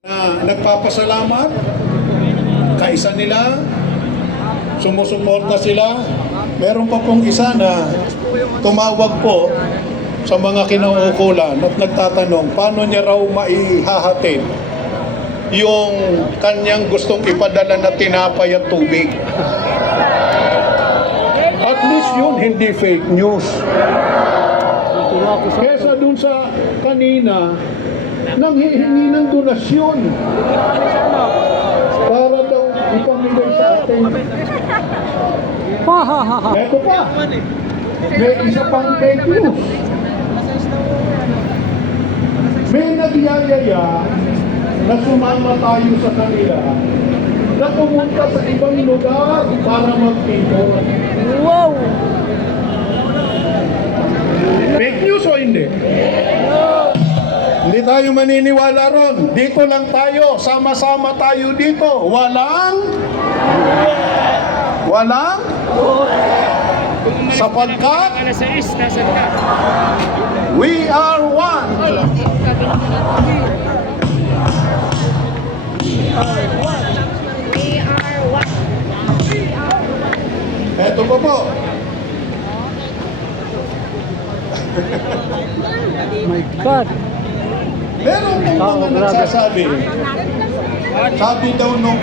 Nagpapasalamat, kaisa nila, sumusuporta sila. Meron pa pong isa na tumawag po sa mga kinauukulan at nagtatanong paano niya raw maihahatid yung kanyang gustong ipadala na tinapay at tubig. At least yun, hindi fake news. Kesa dun sa kanina, nanghihingi ng donasyon para daw ipamigay sa atin. Ito pa, may isa pang fake news. May nagyayaya na sumama tayo sa kanila na pumunta sa ibang lugar para magtipon. Wow! Fake news o hindi? Hindi tayo maniniwala ron. Dito lang tayo. Sama-sama tayo dito. Walang sapagkat we are one. Eto pa po. My God! Meron pong mga nagsasabi. Sabi daw nung